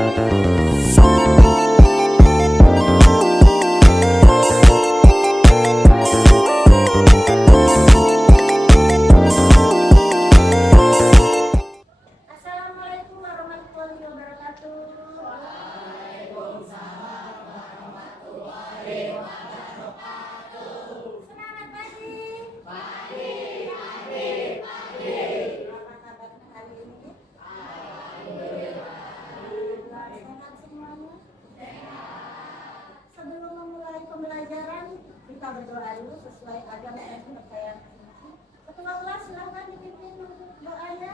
Assalamualaikum warahmatullahi wabarakatuh. Waalaikumsalam warahmatullahi wabarakatuh. Semangat pagi. Pagi. Apa kabarnya hari ini? Alhamdulillah. Sehat semuanya? Sehat. Sebelum memulai pembelajaran, kita berdoa dulu sesuai agama dan kepercayaan. Ketua kelas silakan dipimpin untuk doanya.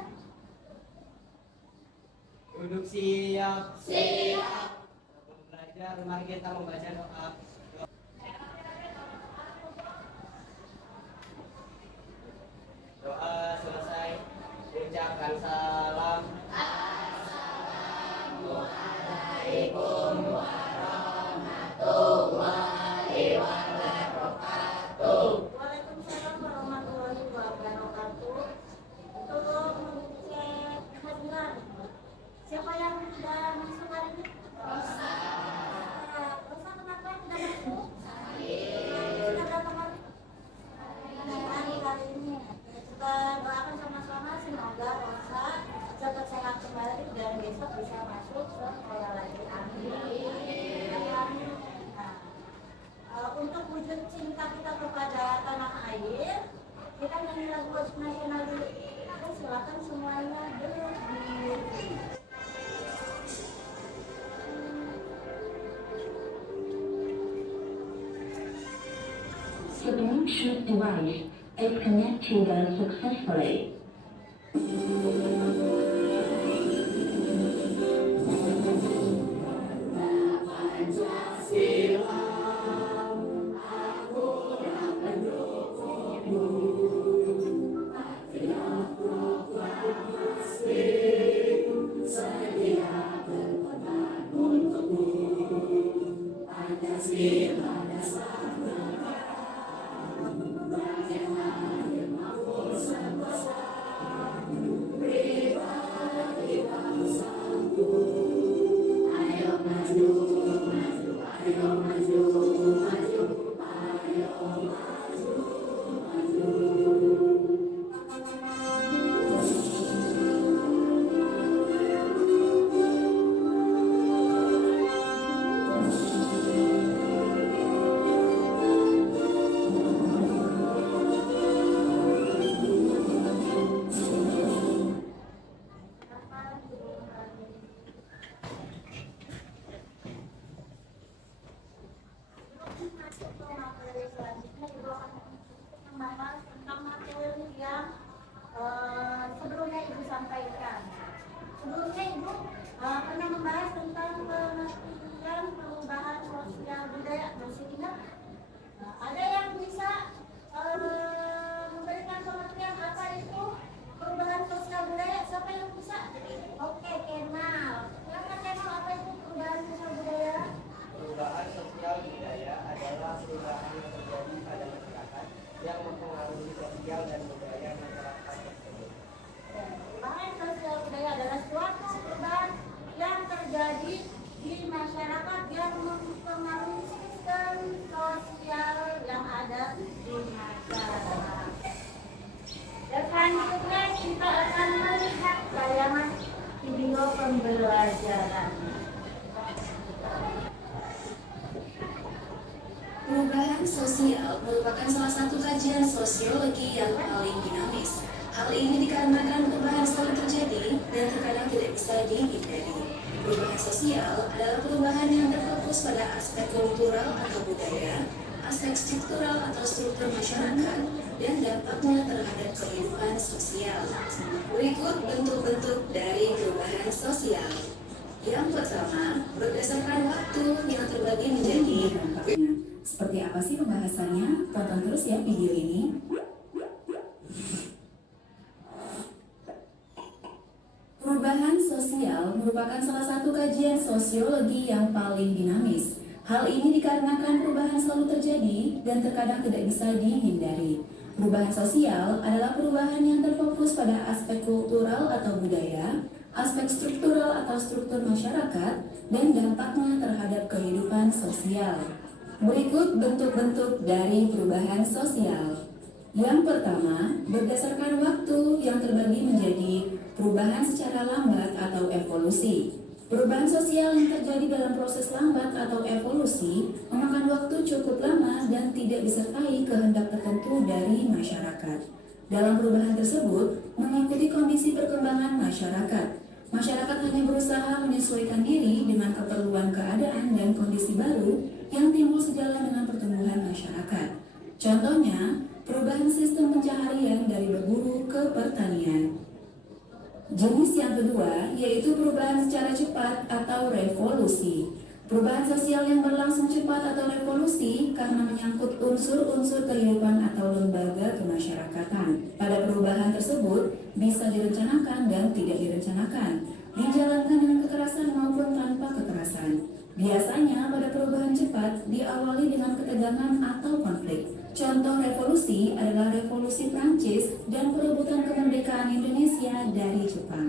Duduk siap. Siap. Belajar, mari kita membaca doa. Doa selesai, ucapkan salam. Assalamualaikum warahmatullahi wabarakatuh. Waalaikumsalam warahmatullahi wabarakatuh. Untuk mengecek kehadiran, siapa yang sudah masuk hari ini? Rosa. Rosa kenapa tidak masuk? Sudah berapa hari? Hari ini. Kita doakan sama-sama semoga Rosa cepat sehat kembali dan besok bisa masuk sekolah lagi. Amin. Nah, untuk wujud cinta kita kepada tanah air, kita nyanyi lagu nasional dulu. Silakan semuanya berdiri. The Bluetooth device is connected successfully. Masuk ke materi selanjutnya, Ibu akan membahas tentang materi yang sebelumnya Ibu sampaikan. Sebelumnya Ibu pernah membahas tentang pengertian perubahan sosial budaya. Masih ingat? Ada yang bisa memberikan pengertian apa itu perubahan sosial budaya? Siapa yang bisa? Oke, Kemal. Silakan Kemal, apa itu perubahan sosial budaya? Perubahan sosial budaya adalah perubahan yang terjadi pada masyarakat yang mempengaruhi sosial dan budaya masyarakat tersebut. Perubahan sosial budaya adalah suatu perubahan yang terjadi di masyarakat yang mempengaruhi sistem sosial yang ada di masyarakat. Dan selanjutnya kita akan melihat tayangan video pembelajaran. Perubahan sosial merupakan salah satu kajian sosiologi yang paling dinamis. Hal ini dikarenakan perubahan selalu terjadi dan terkadang tidak bisa dihindari. Perubahan sosial adalah perubahan yang terfokus pada aspek kultural atau budaya, aspek struktural atau struktur masyarakat, dan dampaknya terhadap kehidupan sosial. Berikut bentuk-bentuk dari perubahan sosial. Yang pertama, berdasarkan waktu yang terbagi menjadi dampaknya. Seperti apa sih pembahasannya? Tonton terus ya video ini. Perubahan sosial merupakan salah satu kajian sosiologi yang paling dinamis. Hal ini dikarenakan perubahan selalu terjadi dan terkadang tidak bisa dihindari. Perubahan sosial adalah perubahan yang terfokus pada aspek kultural atau budaya, aspek struktural atau struktur masyarakat, dan dampaknya terhadap kehidupan sosial. Berikut bentuk-bentuk dari perubahan sosial. Yang pertama, berdasarkan waktu yang terbagi menjadi perubahan secara lambat atau evolusi. Perubahan sosial yang terjadi dalam proses lambat atau evolusi memakan waktu cukup lama dan tidak disertai kehendak tertentu dari masyarakat. Dalam perubahan tersebut, mengikuti kondisi perkembangan masyarakat. Masyarakat hanya berusaha menyesuaikan diri dengan keperluan keadaan dan kondisi baru yang timbul sejalan dengan pertumbuhan masyarakat. Contohnya, perubahan sistem pencaharian dari berburu ke pertanian. Jenis yang kedua yaitu perubahan secara cepat atau revolusi. Perubahan sosial yang berlangsung cepat atau revolusi karena menyangkut unsur-unsur kehidupan atau lembaga kemasyarakatan. Pada perubahan tersebut bisa direncanakan dan tidak direncanakan, dijalankan dengan kekerasan maupun tanpa kekerasan. Biasanya pada perubahan cepat diawali dengan ketegangan atau konflik. Contoh revolusi adalah revolusi Prancis dan perebutan kemerdekaan Indonesia dari Jepang.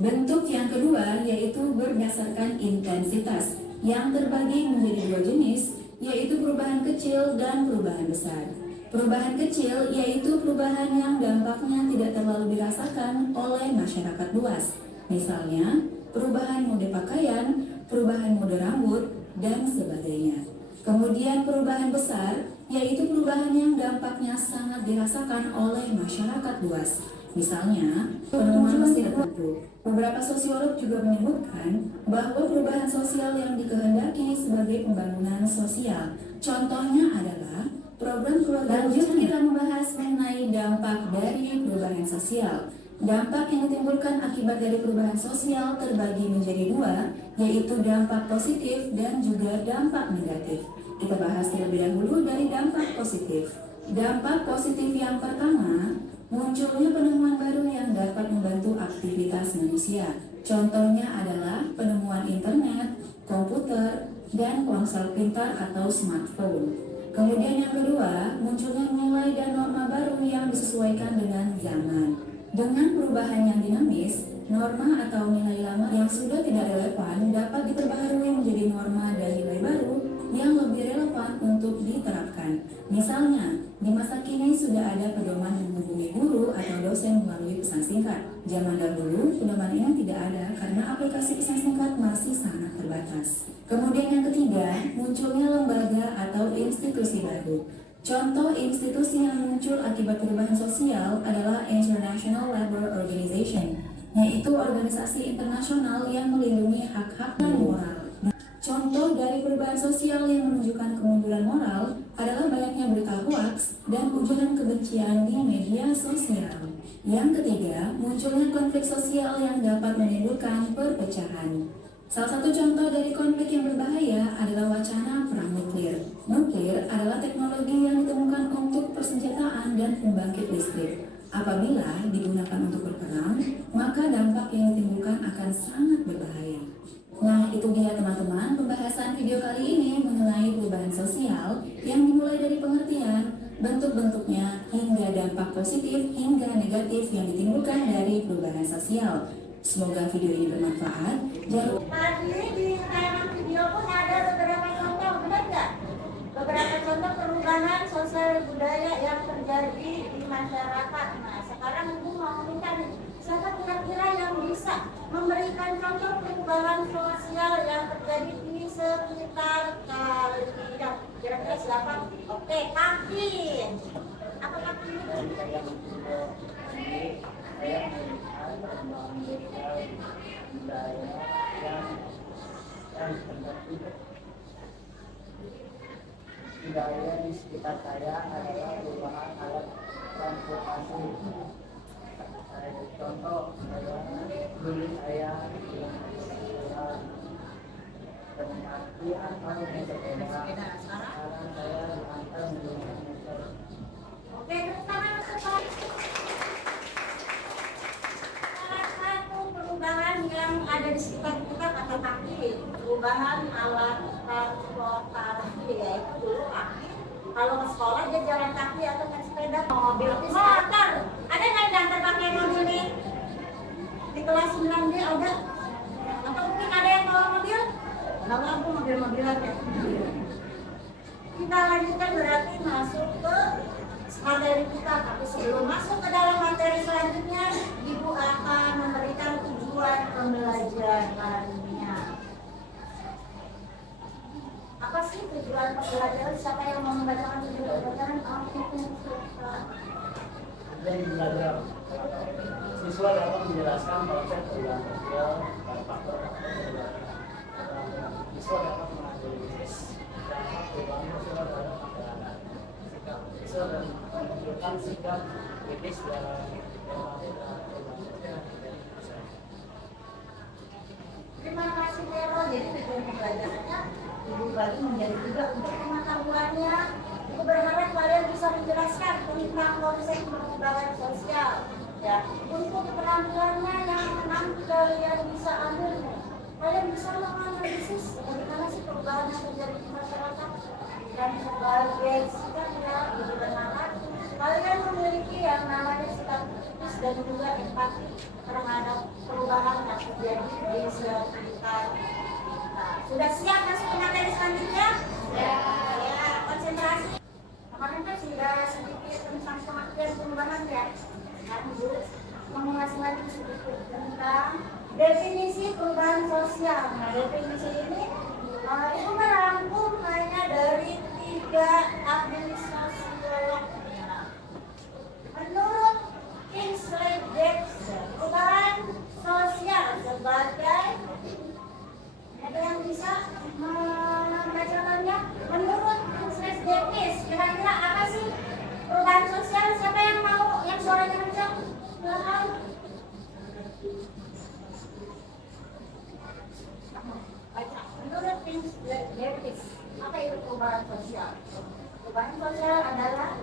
Bentuk yang kedua yaitu berdasarkan intensitas, yang terbagi menjadi dua jenis, yaitu perubahan kecil dan perubahan besar. Perubahan kecil yaitu perubahan yang dampaknya tidak terlalu dirasakan oleh masyarakat luas. Misalnya, perubahan mode pakaian, perubahan mode rambut, dan sebagainya. Kemudian perubahan besar yaitu perubahan yang dampaknya sangat dirasakan oleh masyarakat luas. Misalnya, penemuan mesin tertentu. Beberapa sosiolog juga menyebutkan bahwa perubahan sosial yang dikehendaki sebagai pembangunan sosial. Contohnya adalah program keluarga. Lanjut kita membahas mengenai dampak dari perubahan sosial. Dampak yang ditimbulkan akibat dari perubahan sosial terbagi menjadi dua, yaitu dampak positif dan juga dampak negatif. Kita bahas terlebih dahulu dari dampak positif. Dampak positif yang pertama, munculnya penemuan baru yang dapat membantu aktivitas manusia. Contohnya adalah penemuan internet, komputer, dan ponsel pintar atau smartphone. Kemudian yang kedua, munculnya nilai dan norma baru yang disesuaikan dengan zaman. Dengan perubahan yang dinamis, norma atau nilai lama yang sudah tidak relevan dapat diperbaharui menjadi norma dan nilai baru yang lebih relevan untuk diterapkan. Misalnya, di masa kini sudah ada pedoman menghubungi guru atau dosen melalui pesan singkat. Zaman dahulu, pedoman ini tidak ada karena aplikasi pesan singkat masih sangat terbatas. Kemudian yang ketiga, munculnya lembaga atau institusi baru. Contoh institusi yang muncul akibat perubahan sosial adalah International Labour Organization, yaitu organisasi internasional yang melindungi hak-hak dan moral. Contoh dari perubahan sosial yang menunjukkan kemunduran moral adalah banyaknya berita hoaks dan ujaran kebencian di media sosial. Yang ketiga, munculnya konflik sosial yang dapat menimbulkan perpecahan. Salah satu contoh dari konflik yang berbahaya adalah wacana perang nuklir. Nuklir adalah teknologi yang ditemukan untuk persenjataan dan pembangkit listrik. Apabila digunakan untuk berperang, maka dampak yang ditimbulkan akan sangat berbahaya. Nah, itu dia teman-teman pembahasan video kali ini mengenai perubahan sosial yang dimulai dari pengertian, bentuk-bentuknya, hingga dampak positif hingga negatif yang ditimbulkan dari perubahan sosial. Semoga video ini bermanfaat. Tadi di tayangan video pun ada beberapa contoh, benar nggak? Beberapa contoh perubahan sosial budaya yang terjadi di masyarakat. Nah, sekarang Ibu mau minta nih, siapa kira-kira yang bisa memberikan contoh perubahan sosial yang terjadi di sekitar kalian? Kira-kira siapa? Oke, Kaki. Apa Kaki ini? Budaya di sekitar saya adalah perubahan alat transportasi. Contoh, dulu saya menikmati atau bersepeda. Sekarang saya diantar menggunakan motor. Oke, tangan cepat. Salah satu perubahan yang ada di sekitar kita kata Kaki, perubahan alat transportasi, yaitu dulu Kaki kalau ke sekolah dia jalan kaki atau naik sepeda, mobil, motor. Ada nggak yang diantar pakai mobil nih? Di kelas 9D ada? Atau mungkin ada yang bawa mobil? Bawa aku mobil-mobilan ya. Kita lanjutkan berarti masuk ke materi kita. Tapi sebelum masuk ke dalam materi selanjutnya, Ibu akan memberikan tujuan pembelajarannya. Apa sih tujuan pembelajaran? Siapa yang mau membacakan tujuan pembelajaran? Dari belajar, siswa dapat menjelaskan konsep perubahan sosial dan faktor-faktor perubahan. Siswa dapat menganalisis dampak perubahan sosial terhadap masyarakat. Sikap siswa dan menunjukkan sikap kritis dalam mengamati terhadap perubahan sosial dari masyarakat. Terima kasih Vero. Jadi tujuan pembelajarannya Ibu bagi menjadi juga untuk pengetahuannya. Ibu berharap kalian bisa menjelaskan tentang konsep perubahan sosial. Ya, untuk keterampilannya yang nanti kalian bisa ambil, kalian bisa menganalisis bagaimana sih perubahan yang terjadi di masyarakat dan sebagai sikap yang Ibu berharap kalian memiliki yang namanya sikap kritis dan juga empati terhadap perubahan yang terjadi di sekitar. Sudah siap masuk ke materi selanjutnya? Ya. Ya, konsentrasi. Kemarin kan sudah sedikit tentang pengertian perubahan ya. Sekarang Ibu mengulas lagi sedikit tentang definisi perubahan sosial. Nah, definisi ini Ibu merangkum hanya dari 3 ahli sosiolog. Menurut Kingsley Davis, perubahan sosial sebagai ada yang bisa membacakannya? Menurut Kingsley Davis, kira-kira apa sih perubahan sosial? Siapa yang mau? Yang suaranya kencang? Silakan. Baca. Menurut Kingsley Davis, apa itu perubahan sosial? Perubahan sosial adalah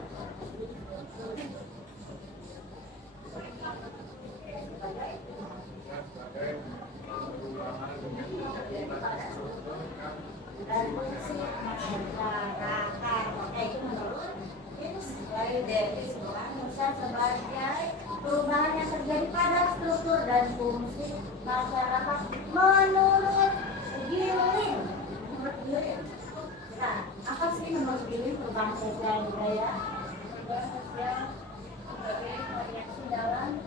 dan fungsi masyarakat. Oke, itu menurut Kingsley Davis, perubahan sosial sebagai perubahan yang terjadi pada struktur dan fungsi masyarakat. Menurut Gilling, nah, apa sih menurut Gilling perubahan sosial budaya? Perubahan sosial sebagai variasi dalam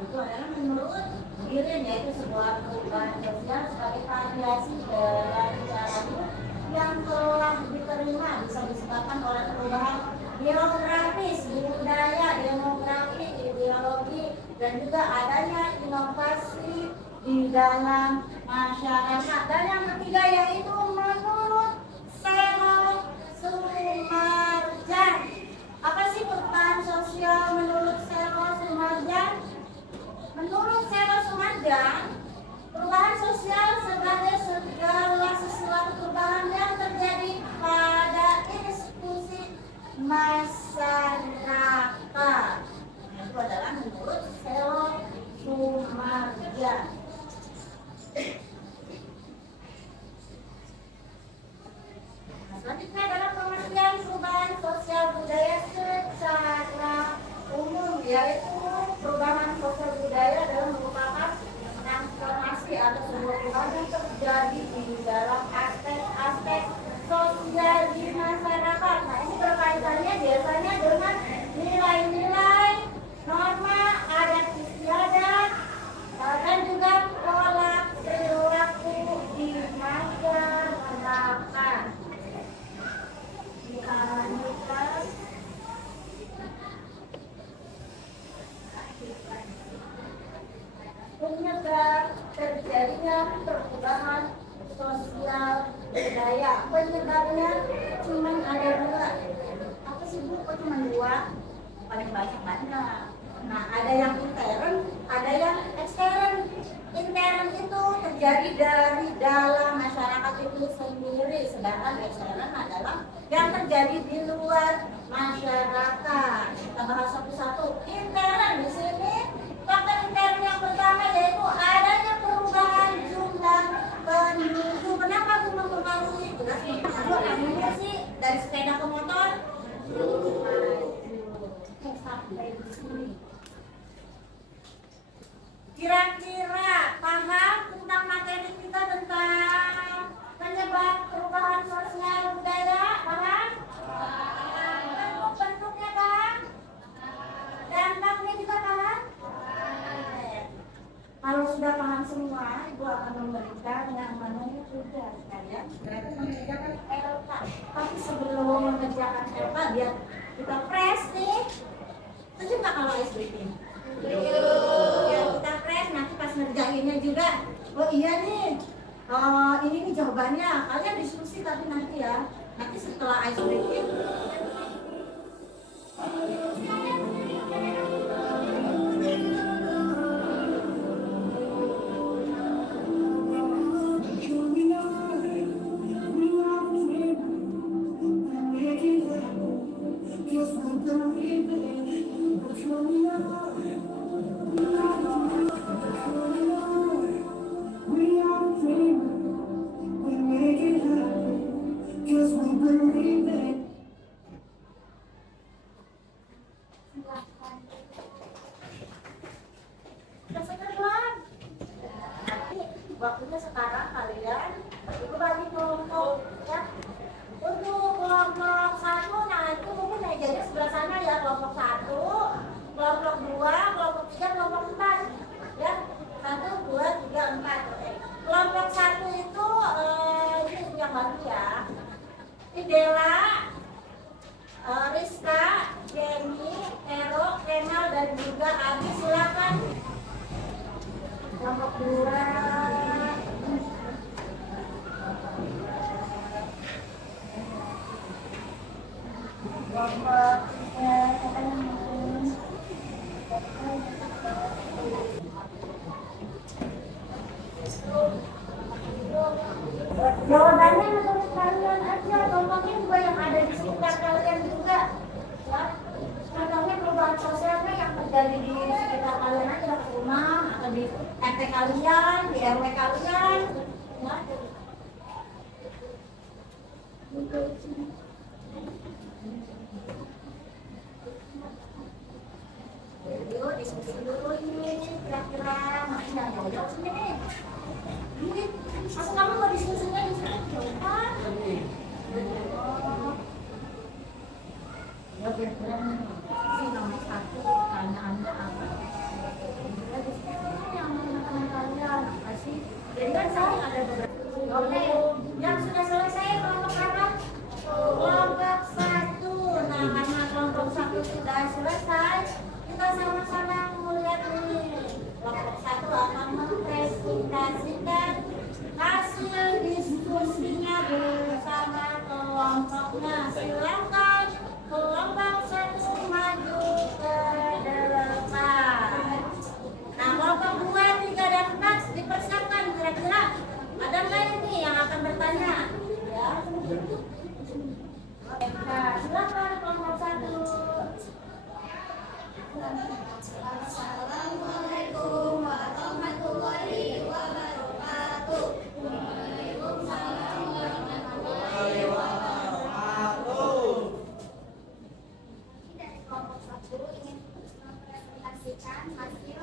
itu adalah menurut Gillen, yaitu sebuah perubahan sosial sebagai variasi dalam cara hidup yang telah diterima bisa disebabkan oleh perubahan geografis, budaya, demografi, ideologi, dan juga adanya inovasi di dalam masyarakat. Dan yang ketiga yaitu menurut Selo Sumarjan. Apa sih perubahan sosial menurut Selo Sumarjan? Menurut Selo Sumarjan, perubahan sosial sebagai segala sesuatu perubahan yang terjadi pada institusi masyarakat. Itu adalah menurut Selo Sumarjan. Selanjutnya adalah pengertian perubahan sosial budaya secara umum, yaitu perubahan sosial budaya adalah merupakan transformasi atau sebuah perubahan yang terjadi di dalam aspek-aspek sosial di masyarakat. Nah, ini berkaitannya biasanya dengan nilai-nilai, norma, adat istiadat, dan juga pola perilaku di masyarakat. Kita lanjutkan. Penyebab terjadinya perubahan sosial budaya. Penyebabnya cuma ada 2. Apa sih Bu? Kok cuma 2? Paling banyak. Nah, ada yang intern, ada yang ekstern. Intern itu terjadi dari dalam masyarakat itu sendiri, sedangkan ekstern adalah yang terjadi di luar masyarakat. Kita bahas satu-satu. Intern di sini. Faktor intern yang pertama yaitu adanya perubahan jumlah penduduk. Kenapa itu mempengaruhi? Jelas mempengaruhi sih dari sepeda ke motor. Sampai di sini. Kira-kira paham tentang materi kita tentang penyebab perubahan sosial budaya? Paham? Bentuk-bentuknya paham? Dampaknya juga paham? Kalau sudah paham semua, Ibu akan memberikan yang namanya tugas kalian. Mereka mengerjakan LK. Tapi sebelum mengerjakan LK, biar kita fresh nih. Setuju nggak kalau ice breaking? Ya kita fresh, nanti pas ngerjainnya juga. Oh iya nih, ini nih jawabannya. Kalian diskusi tapi nanti ya. Nanti setelah ice breaking. Waktunya sekarang kalian itu bagi kelompok ya. Untuk kelompok 1, nah itu mungkin mejanya sebelah sana ya, kelompok 1, kelompok 2, kelompok 3, kelompok 4 ya. 1, 2, 3, 4. Oke. Kelompok 1 itu ini yang baru ya. Idela, Rizka, Jenny, Ero, Kemal dan juga Abi, silakan. Kelompok 2. Kelompok 3. Jawabannya menurut kalian aja, contohnya juga yang ada di sekitar kalian juga ya. Contohnya perubahan sosialnya yang terjadi di sekitar kalian aja, di rumah atau di RT kalian, di RW kalian ya. Yuk diskusi dulu ini, kira-kira masih yang jauh-jauh sini nih. Ini, masa kamu mau diskusinya di sini? Kan? Ya kira-kira si nomor 1 pertanyaannya apa? Ya diskusi yang teman kalian apa sih? Jadi kan saya ada beberapa. Oke, yang sudah selesai kelompok berapa? Kelompok 1. Nah karena kelompok 1 sudah selesai, kita sama-sama melihat ini. Kelompok 1 akan mempresentasikan hasil diskusinya bersama kelompoknya. Silakan kelompok 1 maju ke depan. Nah kelompok 2, 3, dan 4 dipersiapkan. Kira-kira ada nggak ini yang akan bertanya? Ya. Nah, silakan kelompok 1. Assalamualaikum warahmatullahi wabarakatuh. Waalaikumsalam warahmatullahi wabarakatuh. Dari kelompok 1 ingin mempresentasikan hasil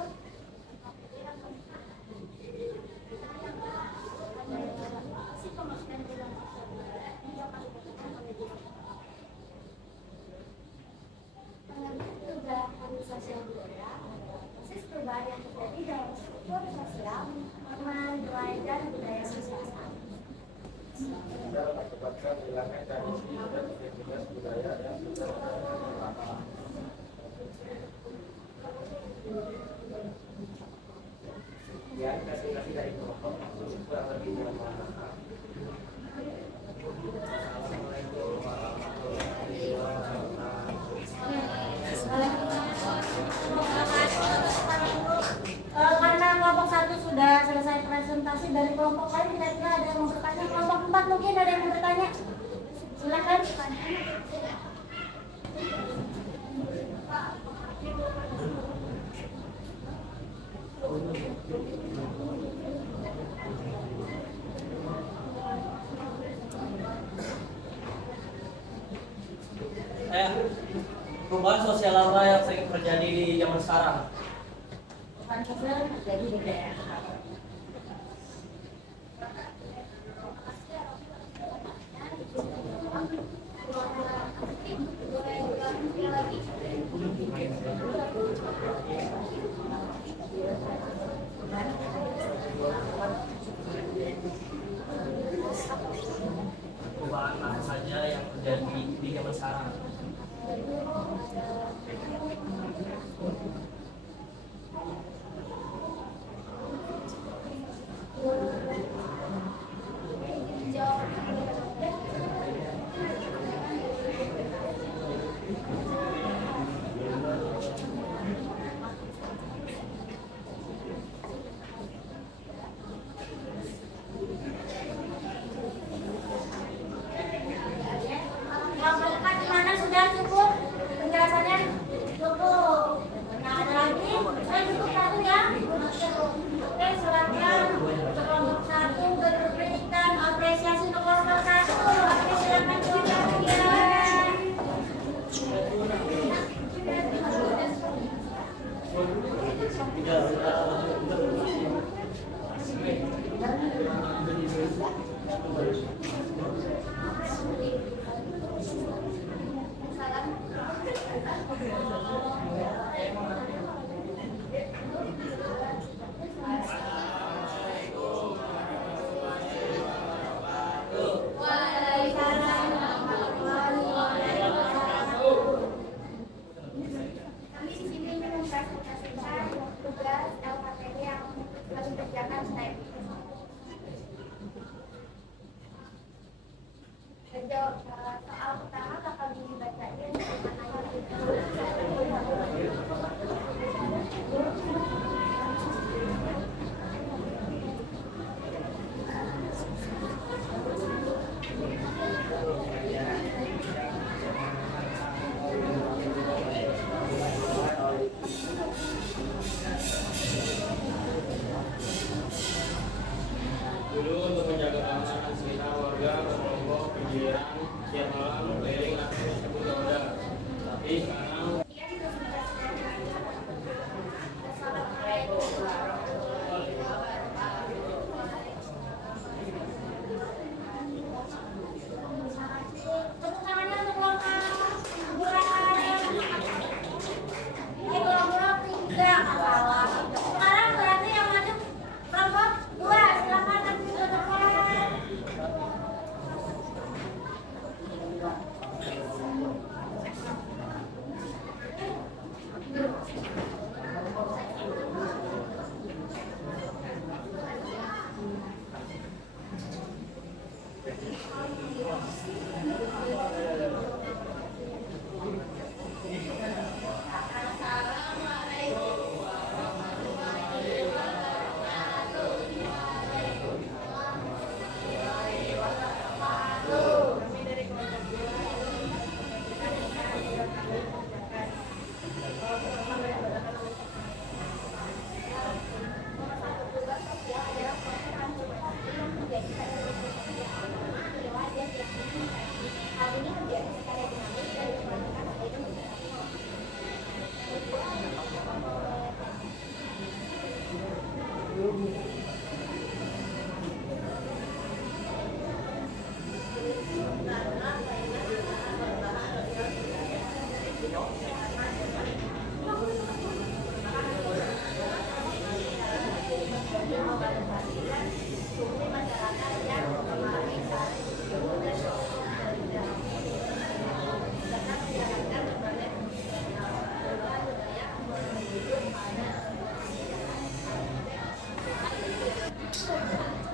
sosial budaya, proses perubahan yang terjadi dalam struktur sosial, norma nilai dan budaya masyarakat. Akibatkan hilangnya tradisi dan identitas budaya yang sudah lama. Ya, kasih dari kelompok kurang lebih Assalamualaikum warahmatullahi wabarakatuh. Karena kelompok 1 sudah selesai presentasi, dari kelompok lain kira-kira ada yang mau bertanya? Kelompok 4 mungkin ada yang mau bertanya? Silakan. Perubahan sosial apa yang sering terjadi di zaman sekarang? Perubahan sosial terjadi di daerah. Perubahan apa saja yang terjadi di zaman sekarang? Yang melekat di mana sudah cukup penjelasannya? Cukup. Nah, ada lagi? Saya cukup satu ya. Oke, suratnya kelompok 1 berikan apresiasi untuk kelompok 1. Oke, silakan diulang. Kami di sini mempresentasikan tugas LKPD yang telah dikerjakan saya. Soal pertama bakal dibacain Dulu untuk menjaga keamanan sekitar warga berkelompok pinggiran siang malam keliling akses tersebut ada. Tapi sekarang Tepuk tangannya untuk kelompok 2. Kelompok 3 masalah. Sekarang berarti yang maju kelompok 2. Silakan nanti ke depan.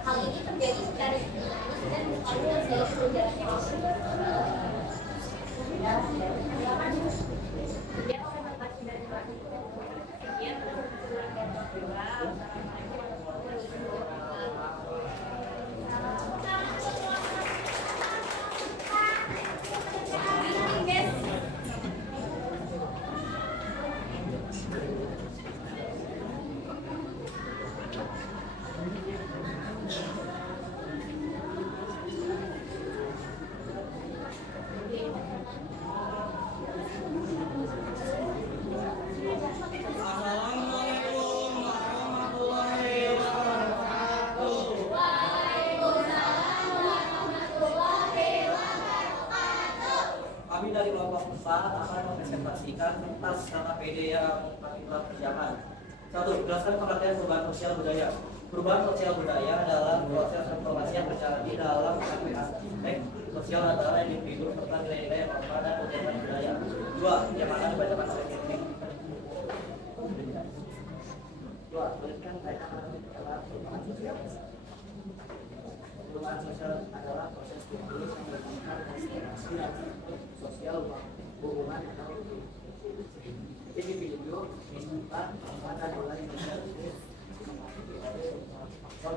Hal ini terjadi secara sistematis dan berkaitan dengan sejarahnya. kerjakan. 1. Jelaskan pengertian perubahan sosial budaya. Perubahan sosial budaya adalah proses transformasi yang terjadi dalam aspek sosial antara individu serta nilai-nilai yang bermanfaat dan kegiatan budaya. 2. Yang akan dibacakan oleh kritik. 2. Tuliskan kaitan adalah perubahan sosial. Perubahan sosial adalah proses stimulus yang berkaitan dengan interaksi dan sosial hubungan atau individu menimpa pada nilai sosial faktor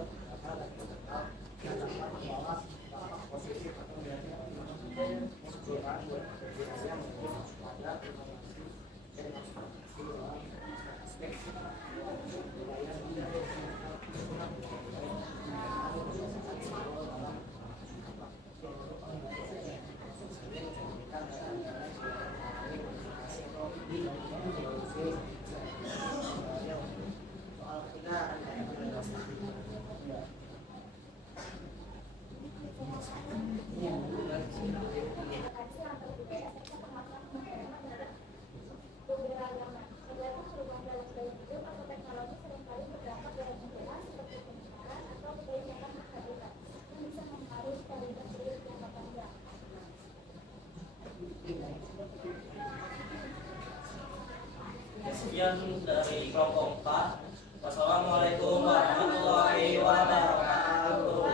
yang dapat membawa positif atau negatif perubahan budaya pada aspek Sekian dari kelompok 4. Wassalamualaikum warahmatullahi wabarakatuh.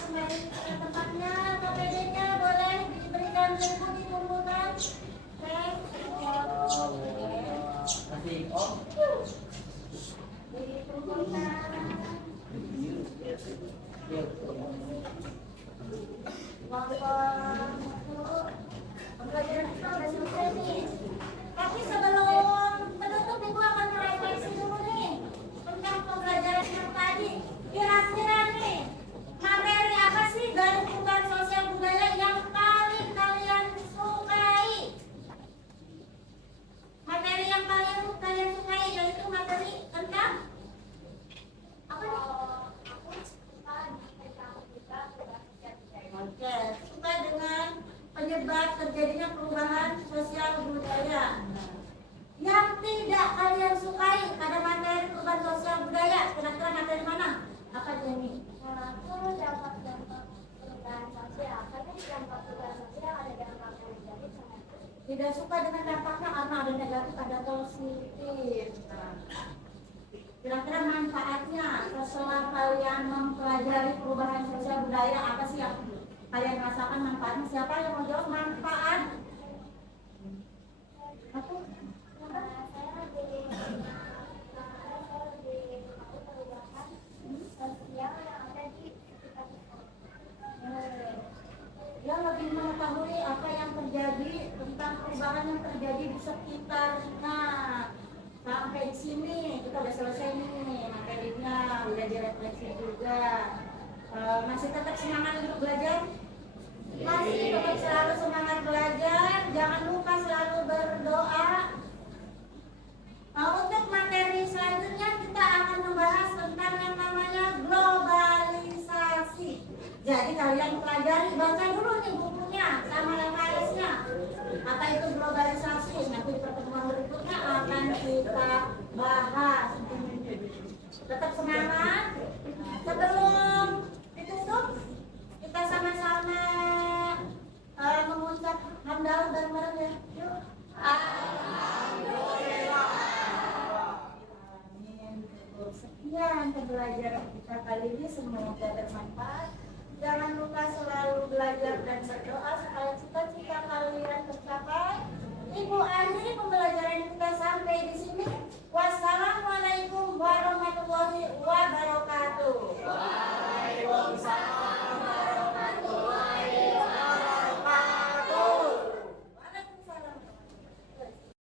Kembali ke tempatnya, KPD-nya boleh diberikan buku dikumpulkan. Nanti om. Pembelajaran kita udah selesai nih. Tapi sebelum menutup, Ibu akan merefleksi dulu nih tentang pembelajaran yang tadi. Kira-kira nih, materi apa sih dari perubahan sosial budaya yang paling kalian sukai? Materi yang paling kalian sukai yaitu materi tentang apa nih? Oke, suka dengan penyebab terjadinya perubahan sosial budaya. Yang tidak kalian sukai pada materi perubahan sosial budaya, kira-kira materi mana? Apa Jenny? Aku dampak perubahan sosial. Karena dampak perubahan sosial ada dampak negatif sama Tidak suka dengan dampaknya karena ada negatif, ada positif. Nah, kira-kira manfaatnya setelah kalian mempelajari perubahan sosial budaya apa sih yang kalian rasakan manfaatnya? Siapa yang mau jawab manfaat? Aku? saya lebih tahu perubahan sosial yang ada di sekitar Dia lebih mengetahui apa yang terjadi tentang perubahan yang terjadi di sekitarnya. Sampai di sini kita udah selesai nih materinya, udah direfleksi juga. Masih tetap semangat untuk belajar? Masih tetap selalu semangat belajar. Jangan lupa selalu berdoa. Untuk materi selanjutnya kita akan membahas tentang yang namanya globalisasi. Jadi kalian pelajari, baca dulu nih bukunya sama LKS-nya. Apa itu globalisasi? Nanti pertemuan berikutnya akan kita bahas. Tetap semangat. Sebelum ditutup, kita sama-sama mengucap hamdalah bareng-bareng ya. Yuk. Alhamdulillah. Amin. Sekian pembelajaran kita kali ini, semoga bermanfaat. Jangan lupa selalu belajar dan berdoa supaya cita-cita kalian tercapai. Ibu